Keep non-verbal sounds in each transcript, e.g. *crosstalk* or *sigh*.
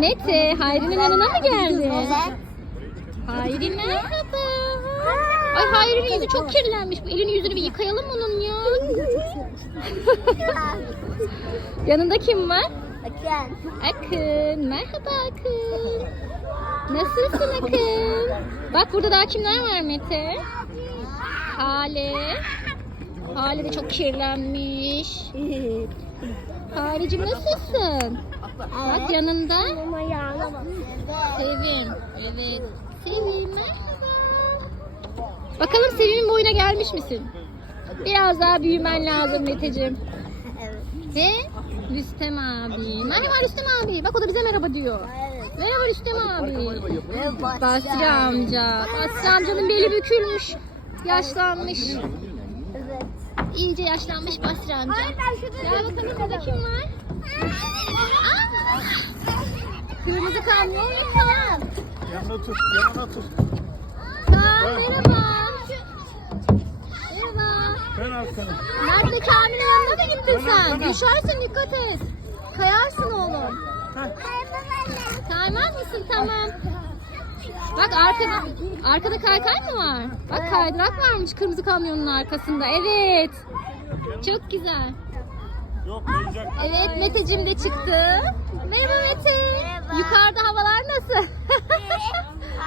Mete, Hayri'nin yanına mı geldi? Evet. Hayri merhaba. Ay Hayri'nin yüzü çok kirlenmiş. Bu elini yüzünü bir yıkayalım onun ya. *laughs* Yanında kim var? Bakın. Akın. Merhaba Akın. Nasılsın Akın? Bak burada daha kimler var Mete? Hale. Hale de çok kirlenmiş. Halecim nasılsın? Bak yanında. Sevim. Evet. Sevim merhaba. Bakalım Sevim'in boyuna gelmiş misin? Biraz daha büyümen lazım Meteciğim. Evet. Ve Rüstem abi. Merhaba Rüstem abi. Bak o da bize merhaba diyor. Merhaba Rüstem abi. Basri amca. Basri amcanın beli bükülmüş. Yaşlanmış. İyice yaşlanmış Basri amca. Hayır ben şurada Gel bakalım burada kim var? Aa! Kırmızı kamyon mu Kaan? Yanına tut, yanına tut. Kaan merhaba. Merhaba. Ben arkanı. Nerede Kamil'in yanına mı gittin sen? Düşersin dikkat et. Kayarsın oğlum. Kaymaz mısın? Tamam. Bak arkada arkada kaykay mı var? Bak kaydırak varmış kırmızı kamyonun arkasında. Evet. Çok güzel. Yok. Evet Meteciğim de çıktı. Merhaba Mete. Merhaba. Yukarıda havalar nasıl?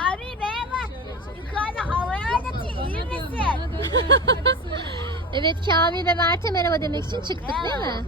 Abi merhaba. Yukarıda havaya da iyi misin? *laughs* evet Kamil ve Mert'e merhaba demek için çıktık değil mi?